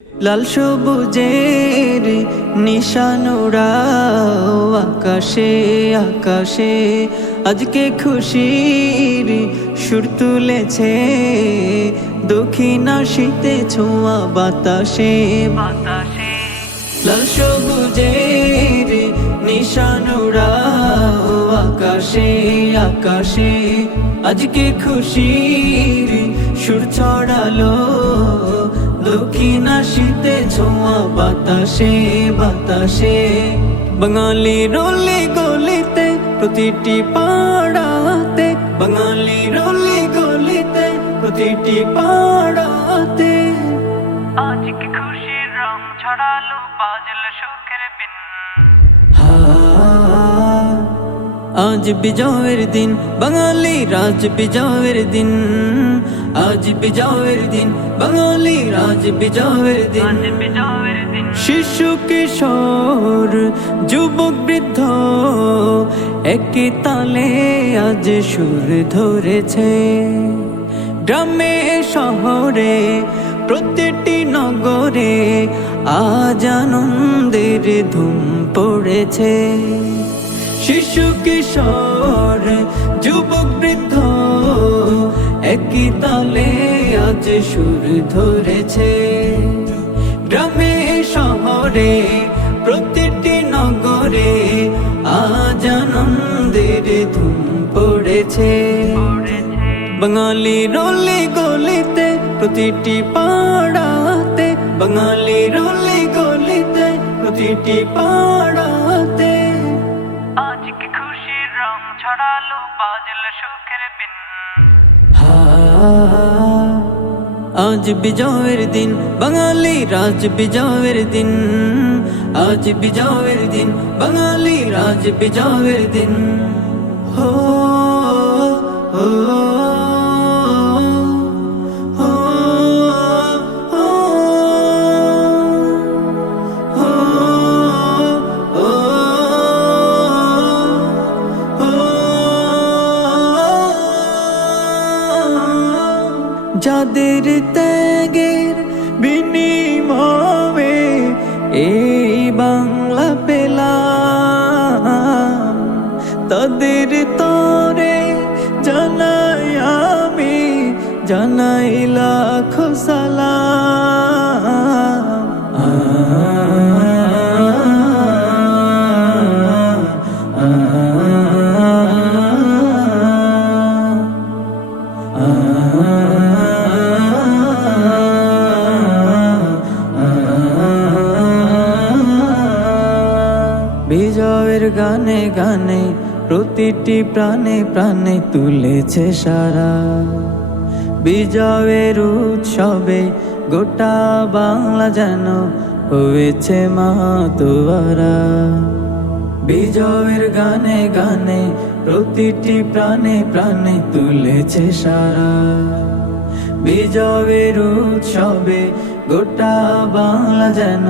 লাল সবুজের নিশান উড়াও আকাশে আকাশে, আজকে খুশির সুর তুলেছে দক্ষিণ আশিতে ছোঁয়া বাতাসে বাতাসে। লাল সবুজের নিশান উড়াও আকাশে আকাশে, আজকে খুশির সুর ছড়ালো দক্ষিণ আশিতে ছোঁয়া বাতাসে বাতাসে। বাঙালির অলি গলিতে প্রতিটি পাড়াতে, বাঙালির অলি গলিতে প্রতিটি পাড়াতে, আজকে খুশির রং ছড়ালো বাজলো সুখের বিন। আজ বিজয়ের দিন, বাঙালি রাজ বিজয়ের দিন, আজ বিজয়ের দিন, বাঙালি রাজ বিজয়ের দিন। আজ বিজয়ের দিন, শিশু কিশোর যুবক বৃদ্ধ একই তালে আজ সুর ধরেছে। গ্রামে শহরে প্রতিটি নগরে আজ আনন্দের ধুম পড়েছে। শিশু কিশোর যুবক বৃদ্ধ একই তালে আজ সুর ধরেছে। গ্রামে শহরে প্রতিটি নগরে আজ আনন্দের ধুম পড়েছে। বাঙালির অলি গলিতে প্রতিটি পাড়াতে, বাঙালির অলি গলিতে প্রতিটি পাড়াতে, আজকে খুশির রং ছড়ালো বাজলো সুখের বিন। আজ বিজয়ের দিন, বাঙালি রাজ বিজয়ের দিন, আজ বিজয়ের দিন, বাঙালি রাজ বিজয়ের দিন। হো হো হো হো হো যাদের ত্যাগের বিনিময়ে এই বাংলা পেলাম, তাদের তরে জানাই আমি, জানাই লাখো সালাম। বিজয়ের গানে গানে প্রতিটি প্রাণে প্রাণে তুলেছে সারা। বিজয়ের উৎসবে গোটা বাংলা যেন হয়েছে মাতোয়ারা। বিজয়ের গানে গানে প্রতিটি প্রাণে প্রাণে তুলেছে সারা। বিজয়ের উৎসবে গোটা বাংলা যেন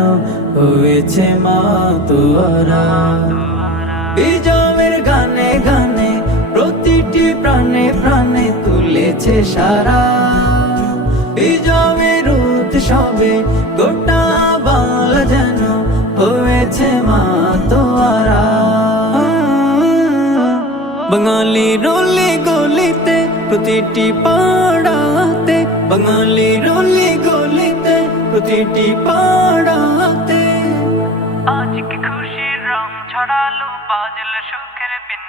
হয়েছে মাতোয়ারা। বিজয়ের গানে গানে প্রতিটি প্রাণে প্রাণে তুলেছে সারা। বিজয়ের উৎসবে গোটা বাংলা যেন হয়েছে মাতোয়ারা। বাঙালির অলি গলিতে প্রতিটি পাড়াতে, বাঙালির অলি গলিতে প্রতিটি পাড়াতে, আজকে খুশির রং ছড়ালো বাজলো সুখের বিন।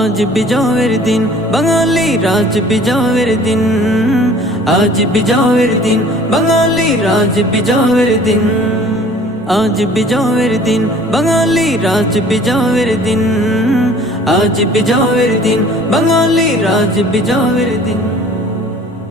আজ বিজয়ের দিন, বাঙালি রাজ বিজয়ের দিন, আজ বিজয়ের দিন, বাঙালি রাজ বিজয়ের দিন, আজ বিজয়ের দিন, বাঙালি রাজ বিজয়ের দিন, আজ বিজয়ের দিন, বাঙালি রাজ বিজয়ের দিন।